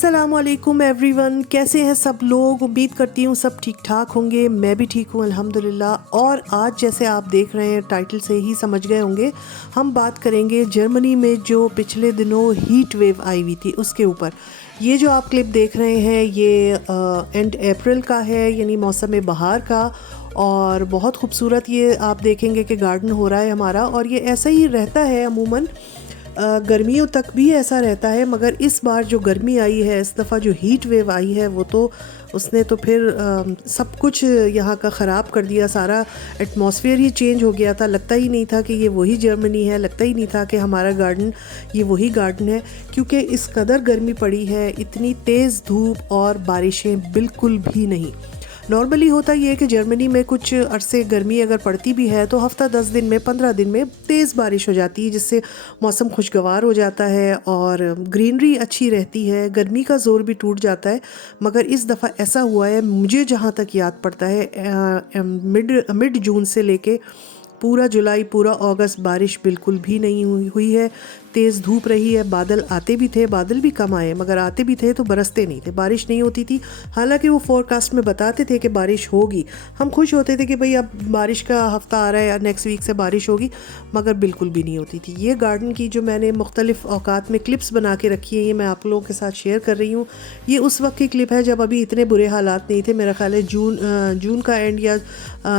अस्सलामुअलैकुम एवरीवन, कैसे हैं सब लोग। उम्मीद करती हूँ सब ठीक ठाक होंगे। मैं भी ठीक हूँ अल्हम्दुलिल्लाह। और आज जैसे आप देख रहे हैं, टाइटल से ही समझ गए होंगे, हम बात करेंगे जर्मनी में जो पिछले दिनों हीट वेव आई हुई थी उसके ऊपर। ये जो आप क्लिप देख रहे हैं ये एंड अप्रैल का है, यानी मौसम बहार का। और बहुत खूबसूरत ये आप देखेंगे कि गार्डन हो रहा है हमारा। और ये ऐसा ही रहता है अमूमन, गर्मियों तक भी ऐसा रहता है, मगर इस बार जो गर्मी आई है, इस दफ़ा जो हीट वेव आई है, वो तो उसने तो फिर सब कुछ यहाँ का ख़राब कर दिया। सारा एटमॉस्फेयर ही चेंज हो गया था। लगता ही नहीं था कि ये वही जर्मनी है, लगता ही नहीं था कि हमारा गार्डन ये वही गार्डन है, क्योंकि इस कदर गर्मी पड़ी है। इतनी तेज़ धूप और बारिशें बिल्कुल भी नहीं। नॉर्मली होता ये है कि जर्मनी में कुछ अरसे गर्मी अगर पड़ती भी है तो हफ़्ता 10 दिन में 15 दिन में तेज़ बारिश हो जाती है, जिससे मौसम खुशगवार हो जाता है और ग्रीनरी अच्छी रहती है, गर्मी का ज़ोर भी टूट जाता है। मगर इस दफ़ा ऐसा हुआ है, मुझे जहाँ तक याद पड़ता है, मिड जून से लेके पूरा जुलाई पूरा अगस्त बारिश बिल्कुल भी नहीं हुई है। तेज़ धूप रही है। बादल आते भी थे, बादल भी कम आए, मगर आते भी थे तो बरसते नहीं थे, बारिश नहीं होती थी। हालांकि वो फोरकास्ट में बताते थे कि बारिश होगी, हम खुश होते थे कि भाई अब बारिश का हफ्ता आ रहा है या नेक्स्ट वीक से बारिश होगी, मगर बिल्कुल भी नहीं होती थी। ये गार्डन की जो मैंने मुख्तलिफ़ औकात में क्लिप्स बना के रखी है, ये मैं आप लोगों के साथ शेयर कर रही हूँ। ये उस वक्त की क्लिप है जब अभी इतने बुरे हालात नहीं थे। मेरा ख्याल है जून का एंड या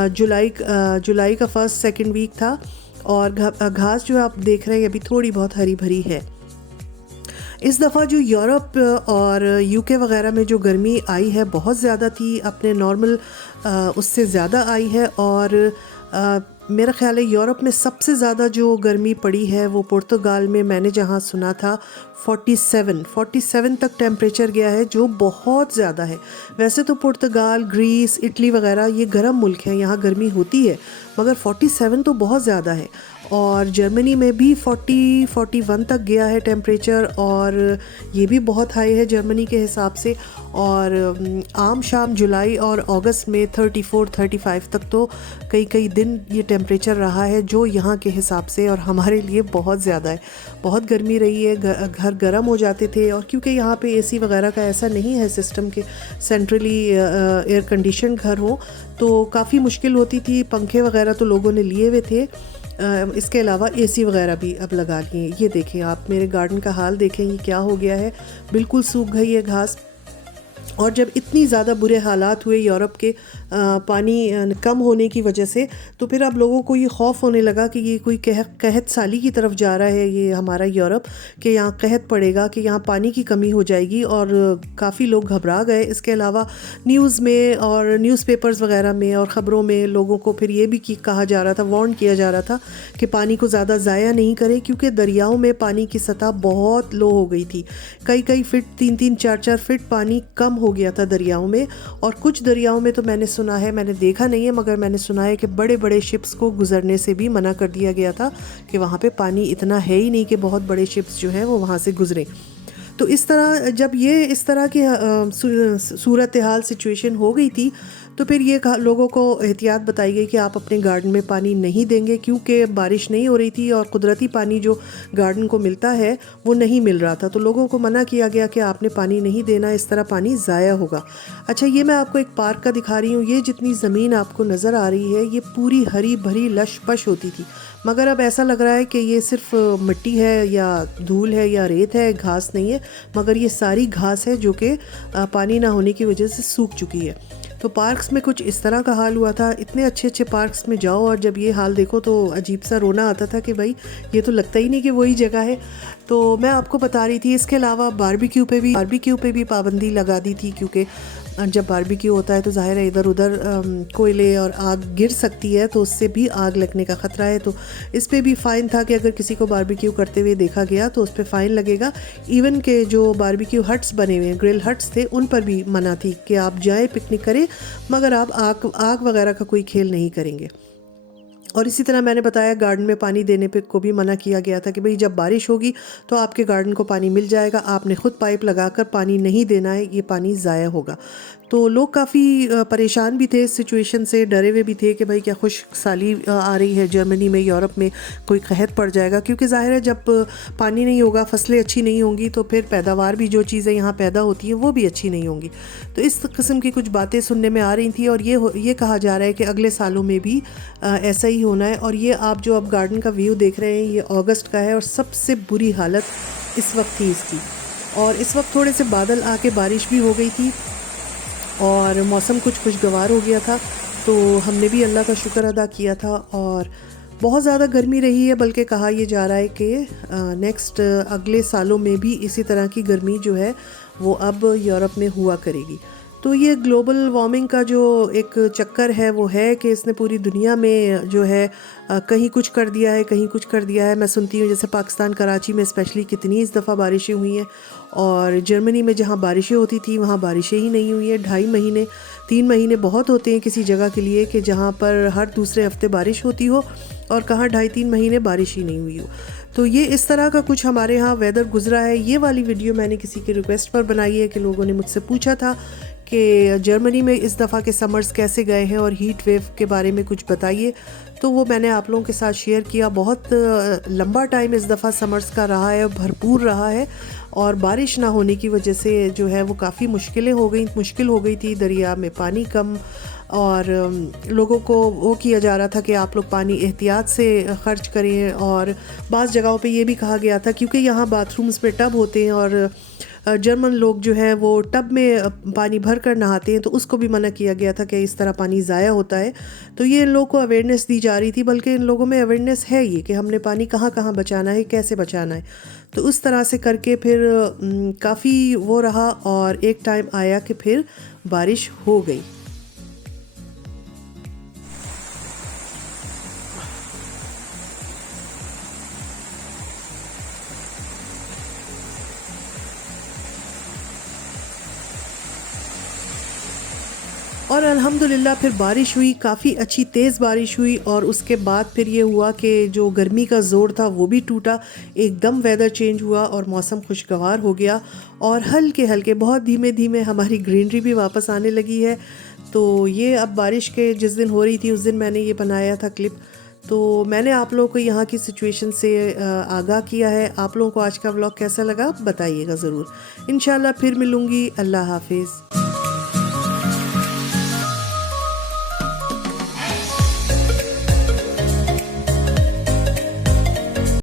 जुलाई का फर्स्ट सेकेंड वीक था। और घास जो आप देख रहे हैं अभी थोड़ी बहुत हरी भरी है। इस दफ़ा जो यूरोप और यूके वगैरह में जो गर्मी आई है बहुत ज़्यादा थी, अपने नॉर्मल उससे ज़्यादा आई है। और मेरा ख्याल है यूरोप में सबसे ज़्यादा जो गर्मी पड़ी है वो पुर्तगाल में, मैंने जहाँ सुना था 47 तक टेम्परेचर गया है, जो बहुत ज़्यादा है। वैसे तो पुर्तगाल, ग्रीस, इटली वगैरह ये गर्म मुल्क हैं, यहाँ गर्मी होती है, मगर 47 तो बहुत ज़्यादा है। और जर्मनी में भी 40-41 तक गया है टेम्परेचर, और ये भी बहुत हाई है जर्मनी के हिसाब से। और आम शाम जुलाई और अगस्त में 34-35 तक तो कई दिन ये टेम्परेचर रहा है, जो यहाँ के हिसाब से और हमारे लिए बहुत ज़्यादा है। बहुत गर्मी रही है, घर गर्म हो जाते थे। और क्योंकि यहाँ पे एसी वगैरह का ऐसा नहीं है सिस्टम के सेंट्रली एयर कंडीशन घर हो, तो काफ़ी मुश्किल होती थी। पंखे वगैरह तो लोगों ने लिए हुए थे, इसके अलावा एसी वगैरह भी अब लगा लिए। ये देखें आप, मेरे गार्डन का हाल देखें, ये क्या हो गया है, बिल्कुल सूख गई है घास। और जब इतनी ज़्यादा बुरे हालात हुए यूरोप के पानी कम होने की वजह से, तो फिर अब लोगों को ये खौफ होने लगा कि ये कोई कहत साली की तरफ जा रहा है ये हमारा यूरोप, कि यहाँ कहत पड़ेगा, कि यहाँ पानी की कमी हो जाएगी। और काफ़ी लोग घबरा गए। इसके अलावा न्यूज़ में और न्यूज़पेपर्स वगैरह में और ख़बरों में लोगों को फिर ये भी कहा जा रहा था, वार्न किया जा रहा था कि पानी को ज़्यादा ज़ाया नहीं करें, क्योंकि दरियाओं में पानी की सतह बहुत लो हो गई थी। कई फिट, 3-3, 4-4 फिट पानी कम हो गया था दरियाओं में। और कुछ दरियाओं में तो मैंने सुना है, मैंने देखा नहीं है, मगर मैंने सुना है कि बड़े बड़े शिप्स को गुजरने से भी मना कर दिया गया था, कि वहाँ पे पानी इतना है ही नहीं कि बहुत बड़े शिप्स जो हैं वो वहाँ से गुजरें। तो इस तरह जब ये इस तरह की सूरत हाल सिचुएशन हो गई थी, तो फिर ये लोगों को एहतियात बताई गई कि आप अपने गार्डन में पानी नहीं देंगे, क्योंकि बारिश नहीं हो रही थी और कुदरती पानी जो गार्डन को मिलता है वो नहीं मिल रहा था। तो लोगों को मना किया गया कि आपने पानी नहीं देना, इस तरह पानी ज़ाया होगा। अच्छा, ये मैं आपको एक पार्क का दिखा रही हूँ। ये जितनी ज़मीन आपको नज़र आ रही है, ये पूरी हरी भरी लश पश होती थी, मगर अब ऐसा लग रहा है कि ये सिर्फ मिट्टी है या धूल है या रेत है, घास नहीं है। मगर ये सारी घास है जो कि पानी ना होने की वजह से सूख चुकी है। तो पार्क्स में कुछ इस तरह का हाल हुआ था। इतने अच्छे अच्छे पार्क्स में जाओ और जब ये हाल देखो तो अजीब सा रोना आता था कि भाई ये तो लगता ही नहीं कि वही जगह है। तो मैं आपको बता रही थी। इसके अलावा बारबेक्यू पे भी पाबंदी लगा दी थी, क्योंकि जब बारबेक्यू होता है तो ज़ाहिर है इधर उधर कोयले और आग गिर सकती है, तो उससे भी आग लगने का ख़तरा है। तो इस पे भी फ़ाइन था कि अगर किसी को बारबेक्यू करते हुए देखा गया तो उस पर फ़ाइन लगेगा। इवन के जो बारबेक्यू हट्स बने हुए हैं, ग्रिल हट्स थे, उन पर भी मना थी कि आप जाएँ पिकनिक करें, मगर आप आग वगैरह का कोई खेल नहीं करेंगे। और इसी तरह मैंने बताया गार्डन में पानी देने पे को भी मना किया गया था कि भाई जब बारिश होगी तो आपके गार्डन को पानी मिल जाएगा, आपने ख़ुद पाइप लगाकर पानी नहीं देना है, ये पानी ज़ाया होगा। तो लोग काफ़ी परेशान भी थे इस सिचुएशन से, डरे हुए भी थे कि भाई क्या खुशसाली आ रही है जर्मनी में, यूरोप में कोई कहत पड़ जाएगा, क्योंकि ज़ाहिर है जब पानी नहीं होगा, फसलें अच्छी नहीं होंगी, तो फिर पैदावार भी जो चीज़ें यहाँ पैदा होती हैं वो भी अच्छी नहीं होंगी। तो इस किस्म की कुछ बातें सुनने में आ रही थी, और ये कहा जा रहा है कि अगले सालों में भी ऐसा ही होना है। और ये आप जो अब गार्डन का व्यू देख रहे हैं, ये अगस्त का है और सबसे बुरी हालत इस वक्त थी इसकी। और इस वक्त थोड़े से बादल आके बारिश भी हो गई थी और मौसम कुछ खुशगवार हो गया था, तो हमने भी अल्लाह का शुक्र अदा किया था। और बहुत ज़्यादा गर्मी रही है, बल्कि कहा यह जा रहा है कि नेक्स्ट अगले सालों में भी इसी तरह की गर्मी जो है वो अब यूरोप में हुआ करेगी। तो ये ग्लोबल वार्मिंग का जो एक चक्कर है वो है कि इसने पूरी दुनिया में जो है कहीं कुछ कर दिया है, कहीं कुछ कर दिया है। मैं सुनती हूँ जैसे पाकिस्तान कराची में स्पेशली कितनी इस दफ़ा बारिशें हुई हैं, और जर्मनी में जहाँ बारिशें होती थी वहाँ बारिशें ही नहीं हुई हैं। 2.5 महीने 3 महीने बहुत होते हैं किसी जगह के लिए कि जहाँ पर हर दूसरे हफ्ते बारिश होती हो, और कहाँ 2.5-3 महीने बारिश ही नहीं हुई हो। तो ये इस तरह का कुछ हमारे यहाँ वेदर गुजरा है। ये वाली वीडियो मैंने किसी के रिक्वेस्ट पर बनाई है कि लोगों ने मुझसे पूछा था कि जर्मनी में इस दफ़ा के समर्स कैसे गए हैं और हीट वेव के बारे में कुछ बताइए। तो वो मैंने आप लोगों के साथ शेयर किया। बहुत लंबा टाइम इस दफ़ा समर्स का रहा है, भरपूर रहा है, और बारिश ना होने की वजह से जो है वो काफ़ी मुश्किल हो गई थी। दरिया में पानी कम, और लोगों को वो किया जा रहा था कि आप लोग पानी एहतियात से ख़र्च करें। और बाज़ जगहों पे ये भी कहा गया था, क्योंकि यहाँ बाथरूम्स में टब होते हैं और जर्मन लोग जो है वो टब में पानी भर कर नहाते हैं, तो उसको भी मना किया गया था कि इस तरह पानी ज़ाया होता है। तो ये इन लोगों को अवेयरनेस दी जा रही थी, बल्कि इन लोगों में अवेयरनेस है ये कि हमने पानी कहाँ कहाँ बचाना है, कैसे बचाना है। तो उस तरह से करके फिर काफ़ी वो रहा, और एक टाइम आया कि फिर बारिश हो गई। और अल्हम्दुलिल्लाह फिर बारिश हुई, काफ़ी अच्छी तेज़ बारिश हुई, और उसके बाद फिर ये हुआ कि जो गर्मी का ज़ोर था वो भी टूटा, एकदम वेदर चेंज हुआ और मौसम खुशगवार हो गया, और हल्के हल्के बहुत धीमे धीमे हमारी ग्रीनरी भी वापस आने लगी है। तो ये अब बारिश के जिस दिन हो रही थी उस दिन मैंने ये बनाया था क्लिप। तो मैंने आप लोगों को यहाँ की सिचुएशन से आगाह किया है। आप लोगों को आज का व्लॉग कैसा लगा बताइएगा ज़रूर। इंशाल्लाह फिर मिलूँगी। अल्लाह हाफिज़।